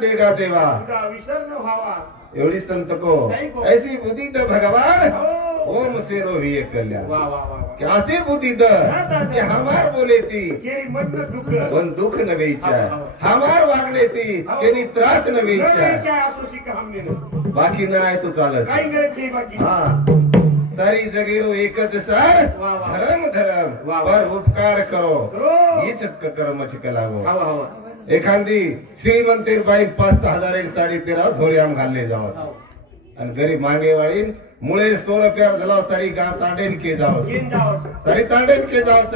देगा देवा एवढी संत को ऐसी बुद्धि द भगवान ओम से रो भी कल्याण कैसी बुद्धि द कि हमार बोले थी वन दुख न वेचा हमार वागले थी केनी त्रास न वेचा बाकी ना आहे तो चालत हाँ सारी जगेरो एकच सार धर्म धर्म पर उपकार करो हीच कर्म शिकलागो एखादी श्रीमंती बाई 5-6 हजार साडी पेराव धोर्याम घालले जाव आणि गरीब मागेवाळी मुळे स्टोर पेर झाला तरी गाव तांडेन के जाव तरी तांडेन के जावच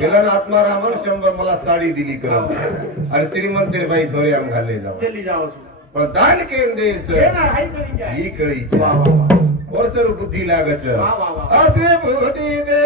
गेला आत्मारामन 100 मला साडी दिली कर आणि श्रीमंती बाई धोर्याम घालले जाव पण दान केन देस ही कळी और सर बुद्धी लागत असे बुद्धी दे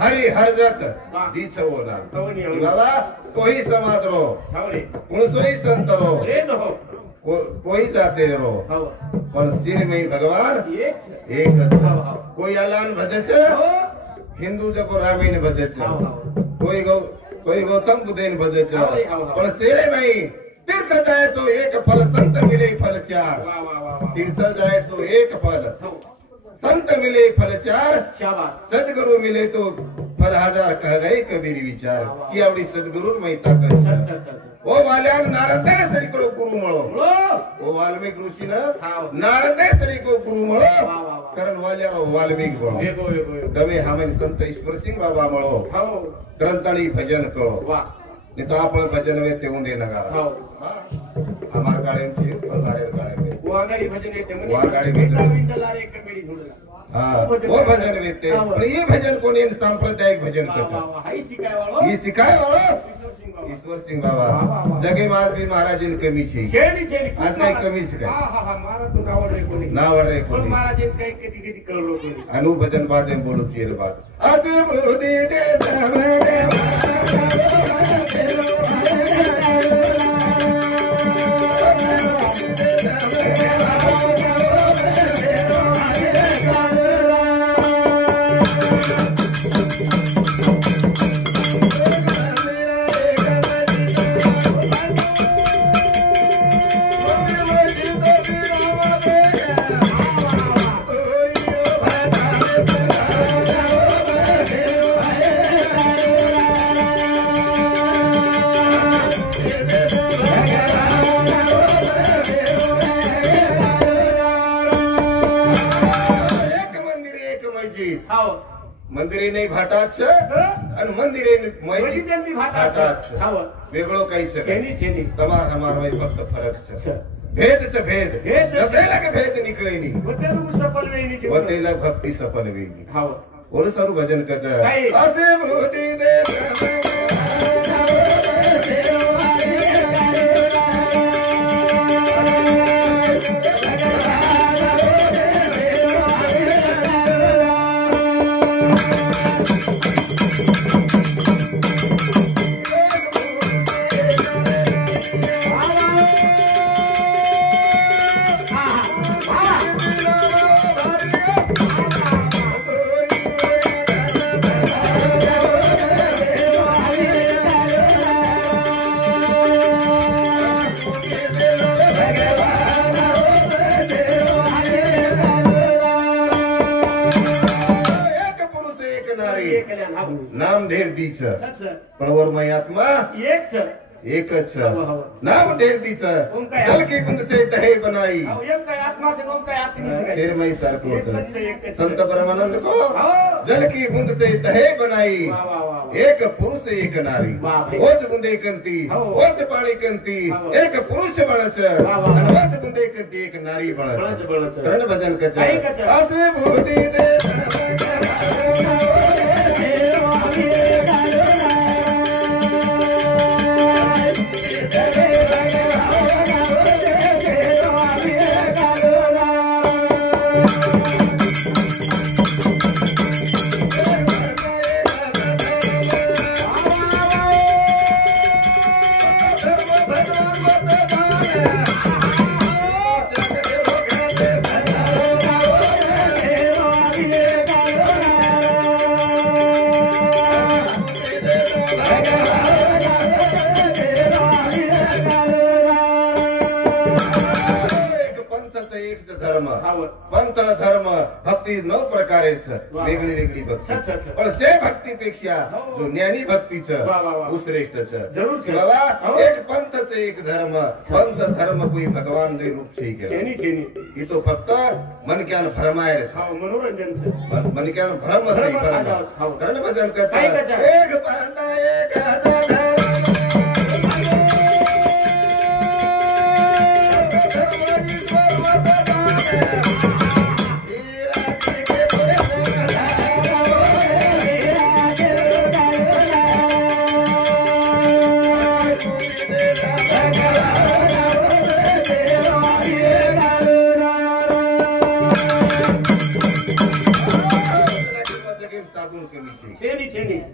हरि हरजत दीछ होना बाबा कोई समाज रो सोई संत रो कोई जाते रो पर सिर में भगवान एक कोई अलान भजच हिंदू जको रामीन भजच कोई गौतम बुद्धन भजच पर सिर में तीर्थ जाए सो एक फल संत मिले फल 4 तीर्थ जाए सो एक फल संत मिले फल 4 सदगुरु मिले तो फल 1000 कह गए कबीर विचार की आवडी सदगुरु माहिता कर ओ वाल्यान नारद सरी को गुरु मळो ओ वाल्मीक ऋषी न नारद सरी को गुरु मळो कारण वाल्या वाल्मीक मळो तमे हमें संत ईश्वर सिंह बाबा मळो ग्रंथाणी भजन करो नहीं तो आप भजन में ते उंदे नगा हमार गाड़ी में हमारे गाड़ी में वो गाड़ी में हाँ वो भजन वेते और ये भजन कोणी सांप्रदायिक भजन करता ये सिखाय वाला ईश्वर सिंह बाबा जगे मार भी महाराज इन कमी छे आज काय कमी छे काय मारा तो नावडे कोणी महाराज इन काय किती कळलो कोणी अनु भजन बादे बोलू चेर बात असे बुधी दे मंदिरे नाही भाटाच आणि मंदिरे मस्जिद भाटाच वेगळो काही छे तमार हमार में फक्त फरक छे भेद से भेद भेद के भेद निकले नी वतेला भक्ति सफल वेगी और सारू भजन कर असे भूति दे Ah! नाम ढेर दीच पण वर मैं आत्मा एक नाम ढेर दीच जल की बूंद से तहे बनाई शेर मई सर को संत परमानंद को जल की बूंद से तहे बनाई एक पुरुष एक नारी ओच बुंदे कंती ओच पाणी कंती एक पुरुष बनच आणि ओच बुंदे कंती एक नारी बनच करण भजन कच अस बुद्धि दे पंथ धर्म भक्ती 9 प्रकारेच वेगळी वेगळी भक्ती पण से भक्तीपेक्षा जो ज्ञानी भक्तीच श्रेष्ठच बाबा एक पंथच एक धर्म पंथ धर्म कोई भगवान ने रूप से केला ही तो फक्त मनक्यान भरमायर मनोरंजन मनक्यान भ्रम से करण भजन करता एक पांडा एक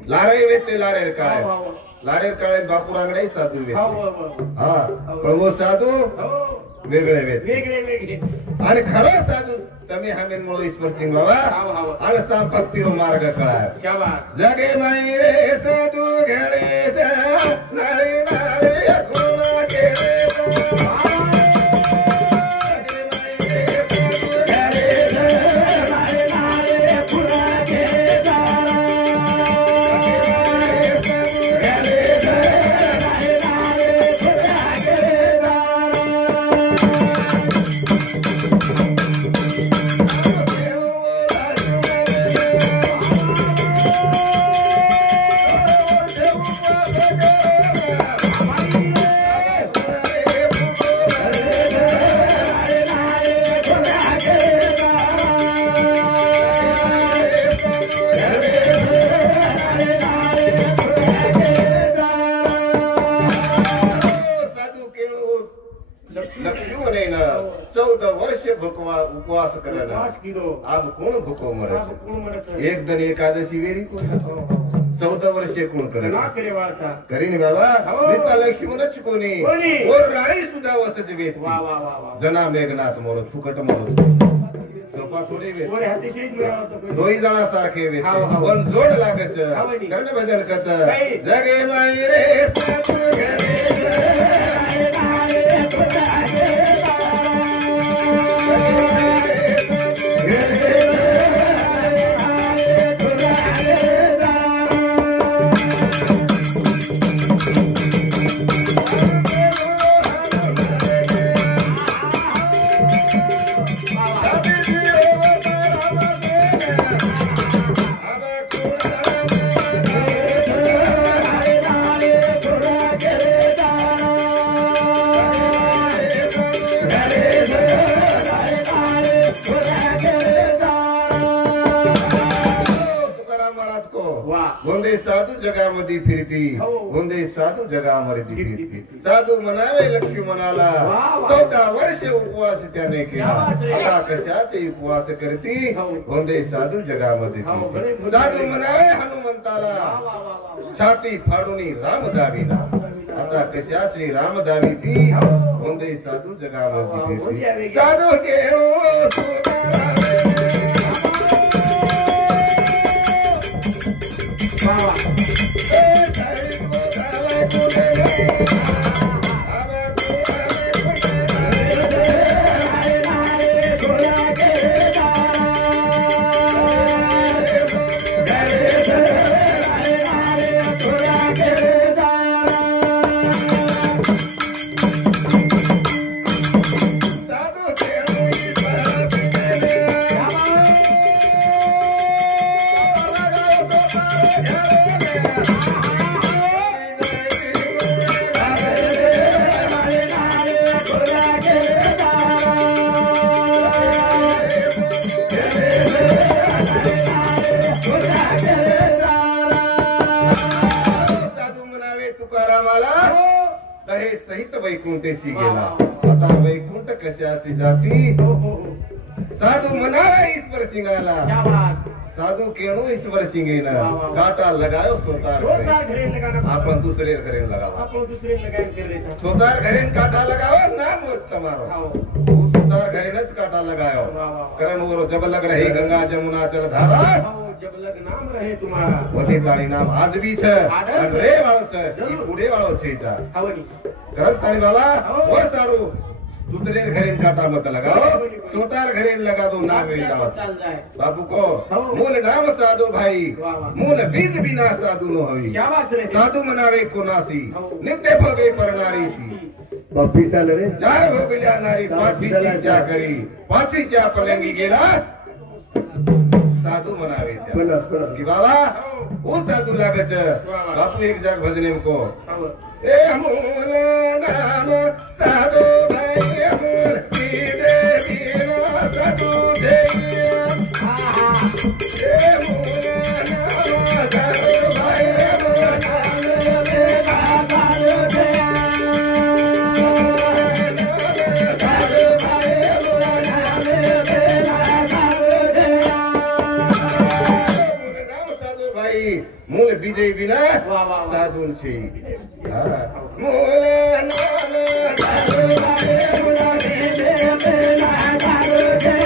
लारे वेते लारेर काळे बापू रांगडे साधू वेते हा पण वो साधू वेगळे वेते आणि खरं साधू तमे हमेन मोळ ईश्वर सिंग बाबा आणि साम भक्तीरो मार्ग कळाय जगे माई रे साधू घडे जा नाळे नाळे गुण गेले उपवास करायला आज कोण भुको मरायचं एक दिन एकादशी वेरी 14 वर्षे कोण करीन बाबा निता लक्ष्मणच कोणी और राणी सुद्धा वसत वेत जना मेघनाथ मोर फुकट मोर सोपा थोडी वेत दोई जणा सारखे वेत पण जोड लागच कर्ण भजन कच जगे माई रे साधू साधू जगामध्ये फिरती गोंधे साधू जगामध्ये फिरती साधू म्हणावे लक्ष्मणाला 14 वर्षे उपवास त्याने केला आता कशाचे उपवास करती गोंधे साधू जगामध्ये फिरती साधू म्हणावे हनुमंताला छाती फाडून राम दाविला आता कशाचे राम दाविती गोंधे साधू जगामध्ये फिरती साधू वैकुंठेशी गेला. आता वैकुंठ कशाची जाती साधू म्हणावे ईश्वर सिंगाला साधू केणू ईश्वर सिंगेन काटा लगायो सोतार आपण दुसरे घरेन लगाओ सोतार घरेन काटा लगाओ नाम वच तमारो सोतार घरेनच काटा लगायो कारण वो जब लग रही गंगा जमुना जल धारा जब लग नाम रहे तुम्हारा वते ताणी नाम आज भी छे અને રે વાળો છે ઈ પુડે વાળો છે જા કરત તાણી બાબા ઓર તારું दूसरे घरे काटा मत लगाओ सोतार घरे लगा दो नाम मिल जाओ बाबू को मूल नाम साधु भाई मूल बीज बिना साधु नो हवी साधु मनावे को नासी नित्य फल गई पर नारी सी बापी चाल रे चार भोगल्या नारी पाचवी चा करी पाचवी चा पलंगी गेला साधु मनावे की बाबा वो साधु लागच बापू एक जाग भजने को ए मूल नाम साधु भाई मूल बीजे बिना साधु दे ए मूल नाम साधु भाई मूल साधु दे साधु दे साधु भाई मूल साधु दे साधु दे मूल नाम साधु भाई मूल बीजे बिना साधु छे मूल नाम साधु भाई मूल बीजे बिना साधु दे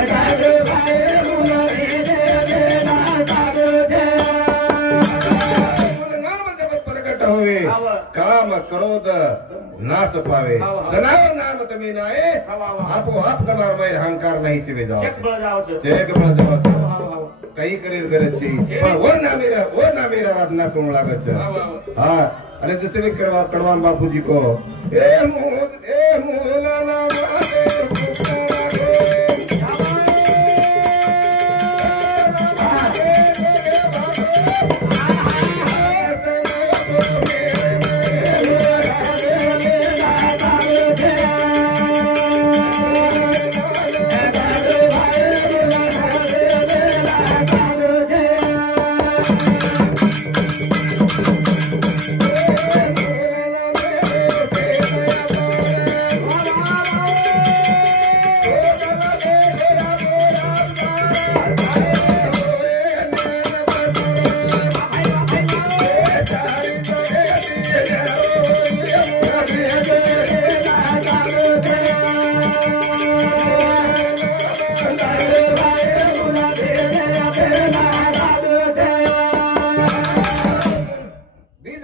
साधु भाई मूल बीजे बिना साधु दे काम क्रोध नाश पावे जनावर नाम तमे नाए आपो आप तमार में अहंकार नहीं से जाओ चेक बळ जाओ कई करेल गरज छी पण वो ना मेरा आराधना कोण लागत हां અને દુસરે કરવા કડવાન બાપુજી કો એ મૂલ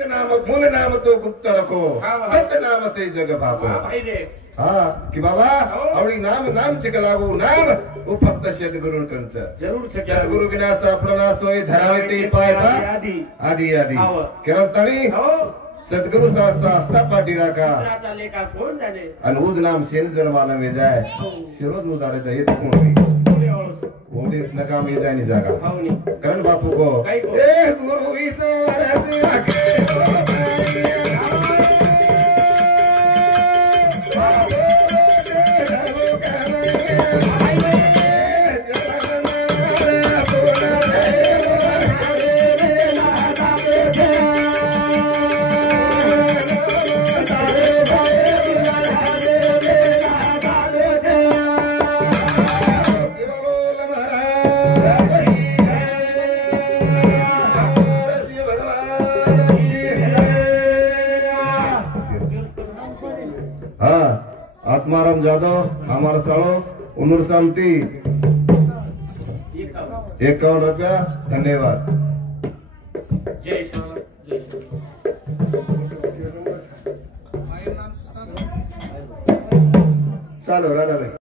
નામ मूल नाम तो गुप्त रखो सत्य नाम से जग भाको हाँ कि बाबा आवडी नाम नाम चिकलागू नाम वो फक्त सद्गुरु कंच जरूर सद्गुरु बिना सपना सोय धरावे ते पाय बा आदि आदि केरम तणी सद्गुरु शास्त्र पाटीरा का लेका कोण जाने आणि उज नाम सेन जळवाला में जाय शिरोज उदारे जाय तो कोण होई वो देश नका में जाय नि जागा करण बापू को ए गुरु ईश्वर से आके आत्माराम जादव हमारा सालो उनूर शांति 51 रुपया धन्यवाद जय चालो राधा भाई।